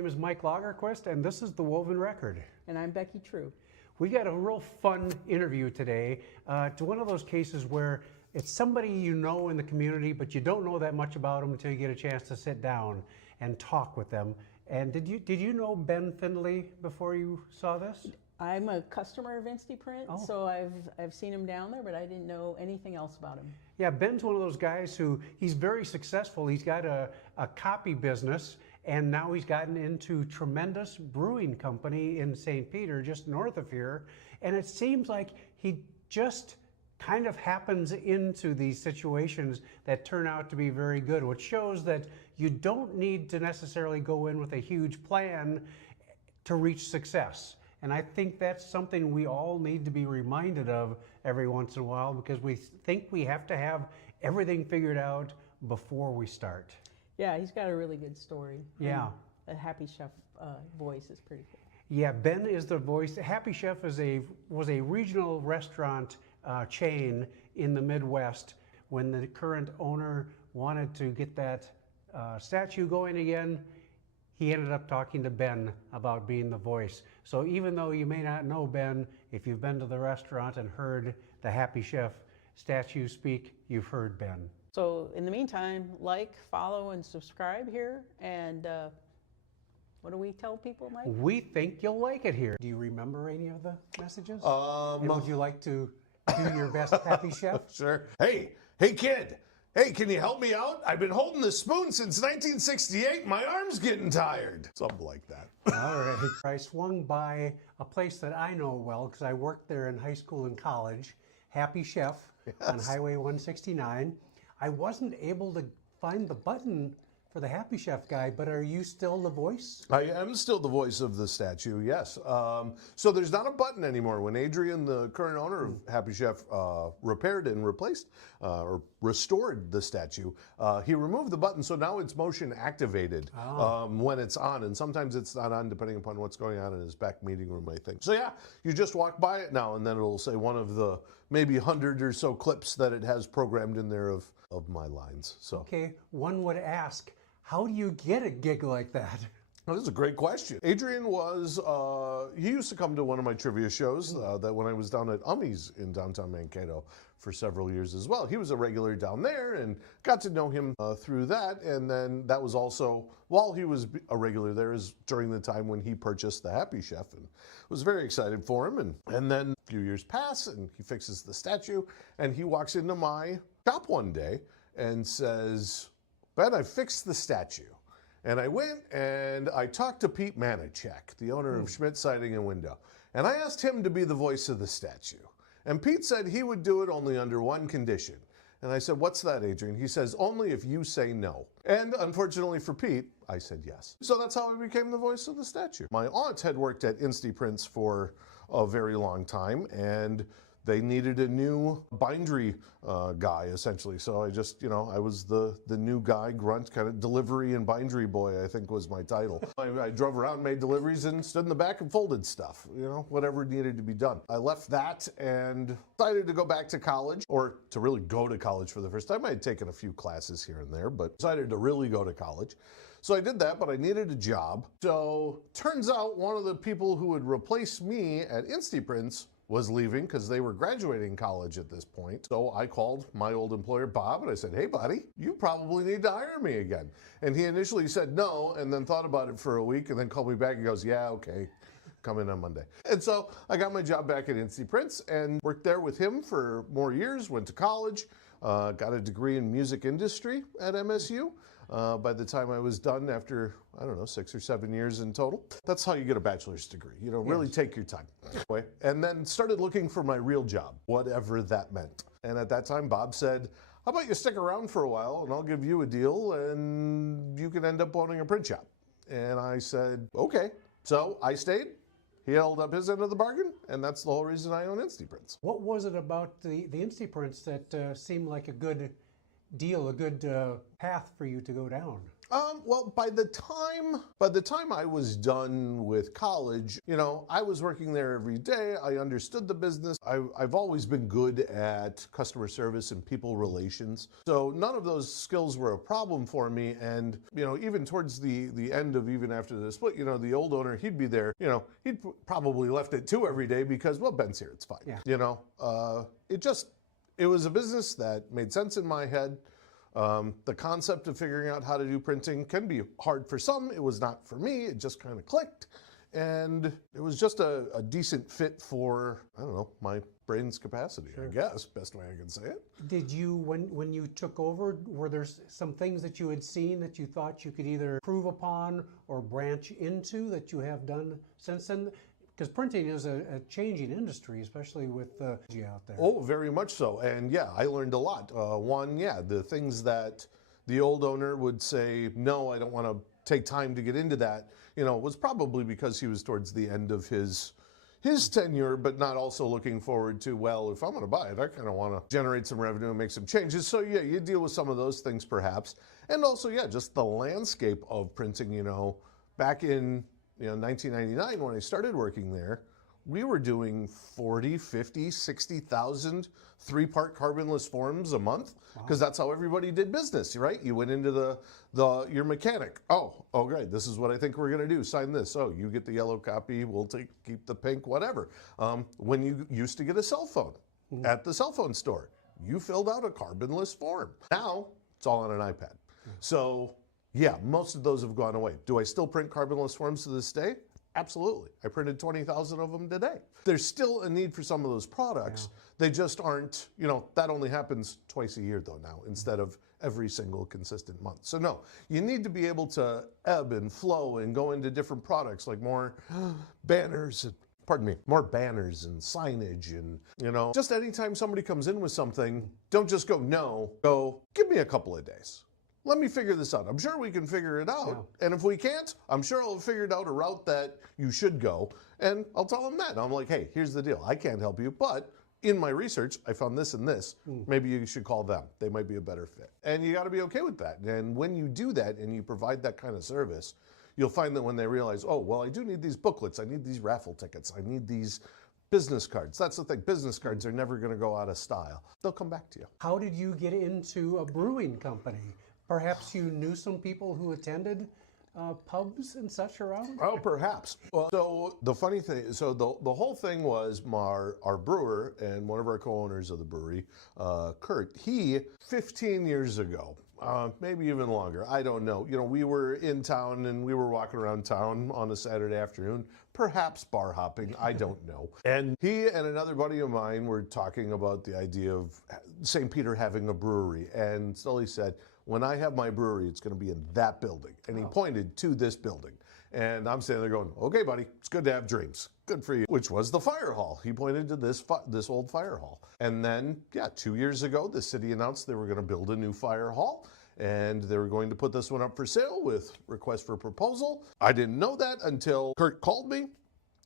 name is Mike Lagerquist, and this is The Woven Record. And I'm Becki True. We got a real fun interview today. It's one of those cases where it's somebody you know in the community, but you don't know that much about them until you get a chance to sit down and talk with them. And did you know Ben Findley before you saw this? I'm a customer of Insty Prints, so I've seen him down there, but I didn't know anything else about him. Yeah, Ben's one of those guys who, he's very successful. He's got a copy business, and now he's gotten into Tremendous Brewing Company in St. Peter, just north of here. And it seems like he just kind of happens into these situations that turn out to be very good, which shows that you don't need to necessarily go in with a huge plan to reach success. And I think that's something we all need to be reminded of every once in a while, because we think we have to have everything figured out before we start. Yeah, he's got a really good story. Yeah. And a Happy Chef voice is pretty cool. Yeah, Ben is the voice. Happy Chef was a regional restaurant chain in the Midwest. When the current owner wanted to get that statue going again, he ended up talking to Ben about being the voice. So even though you may not know Ben, if you've been to the restaurant and heard the Happy Chef statue speak, you've heard Ben. So in the meantime, like, follow, and subscribe here. And what do we tell people, Mike? We think you'll like it here. Do you remember any of the messages? And would you like to do your best Happy Chef? Sure. Hey kid. Hey, can you help me out? I've been holding the spoon since 1968. My arm's getting tired. Something like that. All right. I swung by a place that I know well because I worked there in high school and college, Happy Chef on Highway 169. I wasn't able to find the button for the Happy Chef guy, but are you still the voice? I am still the voice of the statue, yes. So there's not a button anymore. When Adrian, the current owner of Happy Chef, repaired and replaced or restored the statue, he removed the button, so now it's motion activated when it's on, and sometimes it's not on depending upon what's going on in his back meeting room, I think. So yeah, you just walk by it now, and then it'll say one of the maybe 100 or so clips that it has programmed in there of my lines. So okay, one would ask, how do you get a gig like that? Well, this is a great question. Adrian was, he used to come to one of my trivia shows that when I was down at Ummy's in downtown Mankato for several years as well. He was a regular down there and got to know him through that. And then that was also, while he was a regular there, is during the time when he purchased the Happy Chef, and was very excited for him. And then a few years pass and he fixes the statue, and he walks into my shop one day and says, Ben, I fixed the statue. And I went and I talked to Pete Manichek, the owner of Schmidt Siding and Window. And I asked him to be the voice of the statue. And Pete said he would do it only under one condition. And I said, what's that, Adrian? He says, only if you say no. And unfortunately for Pete, I said yes. So that's how I became the voice of the statue. My aunt had worked at Insty Prints for a very long time, and they needed a new bindery guy, essentially. So I just, I was the new guy, grunt, kind of delivery and bindery boy, I think was my title. I drove around, made deliveries, and stood in the back and folded stuff, whatever needed to be done. I left that and decided to go back to college, or to really go to college for the first time. I had taken a few classes here and there, but decided to really go to college. So I did that, but I needed a job. So turns out one of the people who would replace me at Insty Prints was leaving because they were graduating college at this point. So I called my old employer, Bob, and I said, hey, buddy, you probably need to hire me again. And he initially said no, and then thought about it for a week, and then called me back and goes, yeah, okay, come in on Monday. And so I got my job back at Insty Prints and worked there with him for more years, went to college, got a degree in music industry at MSU. By the time I was done, after, 6 or 7 years in total. That's how you get a bachelor's degree. Really take your time. And then started looking for my real job, whatever that meant. And at that time, Bob said, how about you stick around for a while and I'll give you a deal and you can end up owning a print shop. And I said, okay. So I stayed. He held up his end of the bargain, and that's the whole reason I own Insty Prints. What was it about the Insty Prints that seemed like a good deal, a good path for you to go down? Well, by the time I was done with college, you know, I was working there every day. I understood the business. I've always been good at customer service and people relations. So none of those skills were a problem for me. And, you know, even towards the end of even after the split, you know, the old owner, he'd be there, you know, he'd probably left at 2 every day because, well, Ben's here, it's fine. Yeah. You know, it was a business that made sense in my head. The concept of figuring out how to do printing can be hard for some. It was not for me. It just kind of clicked. And it was just a decent fit for, I don't know, my brain's capacity, I guess, best way I can say it. Did you, when you took over, were there some things that you had seen that you thought you could either improve upon or branch into that you have done since then? Because printing is a changing industry, especially with the out there. Oh, very much so. And yeah, I learned a lot. One, yeah, the things that the old owner would say, no, I don't want to take time to get into that, you know, was probably because he was towards the end of his tenure, but not also looking forward to, well, if I'm going to buy it, I kind of want to generate some revenue and make some changes. So yeah, you deal with some of those things perhaps. And also, yeah, just the landscape of printing, you know, back in 1999, when I started working there, we were doing 40, 50, 60,000 3-part carbonless forms a month because that's how everybody did business, right? You went into your mechanic. Oh, great. This is what I think we're going to do. Sign this. Oh, you get the yellow copy. We'll keep the pink, whatever. When you used to get a cell phone at the cell phone store, you filled out a carbonless form. Now it's all on an iPad. So yeah, most of those have gone away. Do I still print carbonless forms to this day? Absolutely. I printed 20,000 of them today. There's still a need for some of those products. Yeah. They just aren't, you know, that only happens twice a year though now instead of every single consistent month. So no, you need to be able to ebb and flow and go into different products like more banners and more banners and signage and, you know, just anytime somebody comes in with something, don't just go, no, go, give me a couple of days. Let me figure this out. I'm sure we can figure it out. Yeah. And if we can't, I'm sure I'll have figured out a route that you should go. And I'll tell them that. I'm like, hey, here's the deal. I can't help you, but in my research, I found this and this. Maybe you should call them. They might be a better fit. And you got to be okay with that. And when you do that and you provide that kind of service, you'll find that when they realize, oh, well, I do need these booklets. I need these raffle tickets. I need these business cards. That's the thing. Business cards are never going to go out of style. They'll come back to you. How did you get into a brewing company? Perhaps you knew some people who attended pubs and such around? Oh, perhaps. Well, so the funny thing, so the whole thing was our brewer and one of our co-owners of the brewery, Kurt, he, 15 years ago, maybe even longer, I don't know. You know, we were in town and we were walking around town on a Saturday afternoon, perhaps bar hopping, I don't know. And he and another buddy of mine were talking about the idea of St. Peter having a brewery. And Sully said, when I have my brewery, it's going to be in that building. And he pointed to this building. And I'm standing there going, okay, buddy, it's good to have dreams. Good for you. Which was the fire hall. He pointed to this old fire hall. And then, 2 years ago, the city announced they were going to build a new fire hall. And they were going to put this one up for sale with request for proposal. I didn't know that until Kurt called me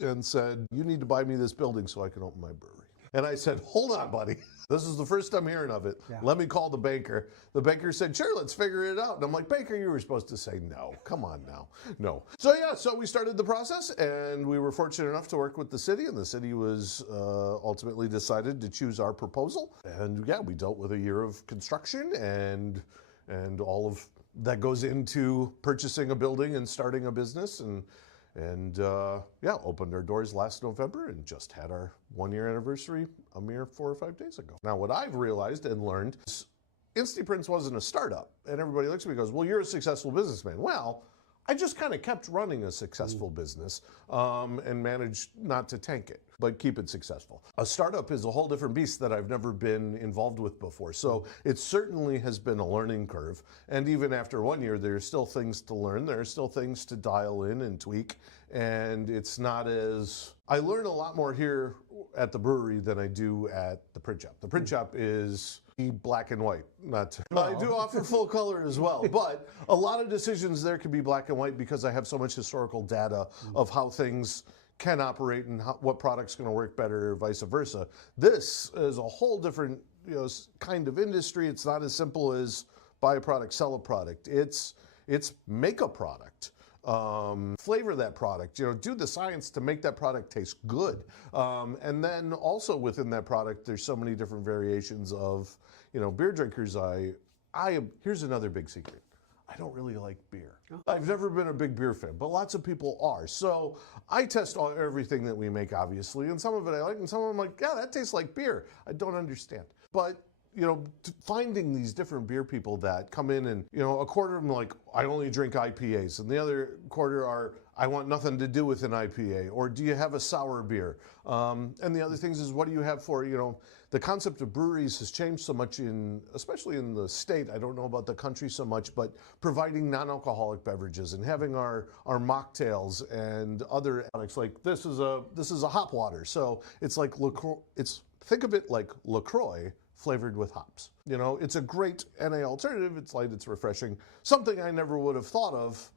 and said, you need to buy me this building so I can open my brewery. And I said, hold on, buddy. This is the first I'm hearing of it. Yeah. Let me call the banker. The banker said, sure, let's figure it out. And I'm like, banker, you were supposed to say no. Come on now. No. So yeah, so we started the process and we were fortunate enough to work with the city, and the city was ultimately decided to choose our proposal. And yeah, we dealt with a year of construction and all of that goes into purchasing a building and starting a business, and opened our doors last November and just had our 1-year anniversary a mere 4 or 5 days ago. Now, what I've realized and learned is Insty Prints wasn't a startup. And everybody looks at me and goes, well, you're a successful businessman. Well, I just kind of kept running a successful business and managed not to tank it, but keep it successful. A startup is a whole different beast that I've never been involved with before. So it certainly has been a learning curve. And even after 1 year, there's still things to learn. There are still things to dial in and tweak. And it's not as, I learn a lot more here at the brewery than I do at the print shop. The print shop is black and white. I do offer full color as well, but a lot of decisions there can be black and white because I have so much historical data of how things can operate and what product's going to work better, vice versa. This is a whole different kind of industry. It's not as simple as buy a product, sell a product. It's make a product. Flavor that product, do the science to make that product taste good. And then also within that product, there's so many different variations of, beer drinkers. Here's another big secret. I don't really like beer. I've never been a big beer fan, but lots of people are. So I test everything that we make, obviously, and some of it I like, and some of them I'm like, yeah, that tastes like beer. I don't understand. But finding these different beer people that come in and, a quarter of them like, I only drink IPAs, and the other quarter are, I want nothing to do with an IPA, or do you have a sour beer? And the other things is, what do you have for, the concept of breweries has changed so much especially in the state, I don't know about the country so much, but providing non-alcoholic beverages and having our mocktails and other products, like this is a hop water. So it's like LaCroix, think of it like LaCroix, flavored with hops. It's a great NA alternative. It's light, it's refreshing. Something I never would have thought of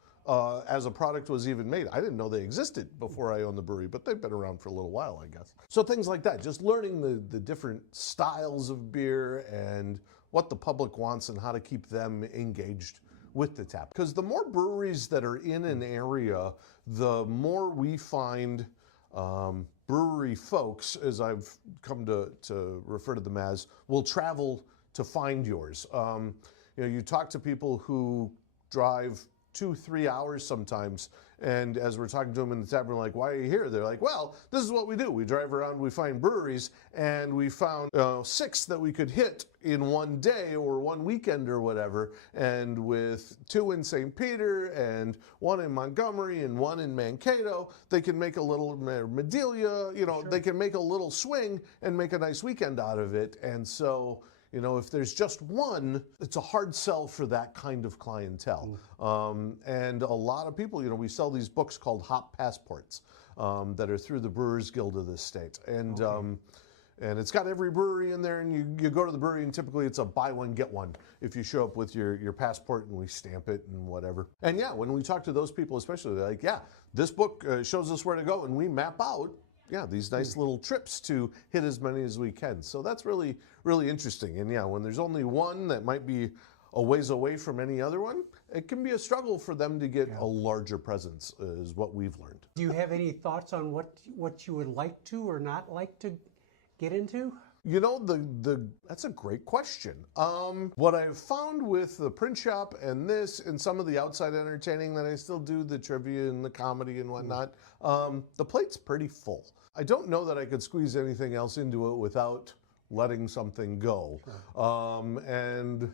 as a product was even made. I didn't know they existed before I owned the brewery, but they've been around for a little while, I guess. So things like that, just learning the different styles of beer and what the public wants and how to keep them engaged with the tap. Because the more breweries that are in an area, the more we find brewery folks, as I've come to refer to them as, will travel to find yours. You talk to people who drive 2-3 hours sometimes, and as we're talking to them in the tap room, like, why are you here? They're like, well, this is what we do. We drive around, we find breweries, and we found 6 that we could hit in one day or one weekend or whatever, and with 2 in St. Peter and 1 in Montgomery and 1 in Mankato, they can make a little Medelia, Sure. They can make a little swing and make a nice weekend out of it. And so, if there's just one, it's a hard sell for that kind of clientele. And a lot of people, we sell these books called Hop Passports that are through the Brewers Guild of this state. And and it's got every brewery in there, and you go to the brewery, and typically it's a buy one, get one if you show up with your passport, and we stamp it and whatever. And yeah, when we talk to those people especially, they're like, yeah, this book shows us where to go, and we map out these nice little trips to hit as many as we can. So that's really, really interesting. And yeah, when there's only one that might be a ways away from any other one, it can be a struggle for them to get a larger presence, is what we've learned. Do you have any thoughts on what you would like to or not like to get into? That's a great question. What I've found with the print shop and this and some of the outside entertaining that I still do, the trivia and the comedy and whatnot, the plate's pretty full. I don't know that I could squeeze anything else into it without letting something go. Sure. And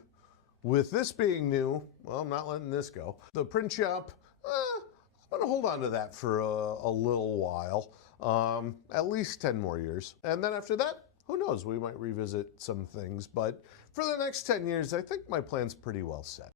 with this being new, well, I'm not letting this go. The print shop, I'm gonna hold on to that for a little while, at least 10 more years. And then after that, who knows, we might revisit some things. But for the next 10 years, I think my plan's pretty well set.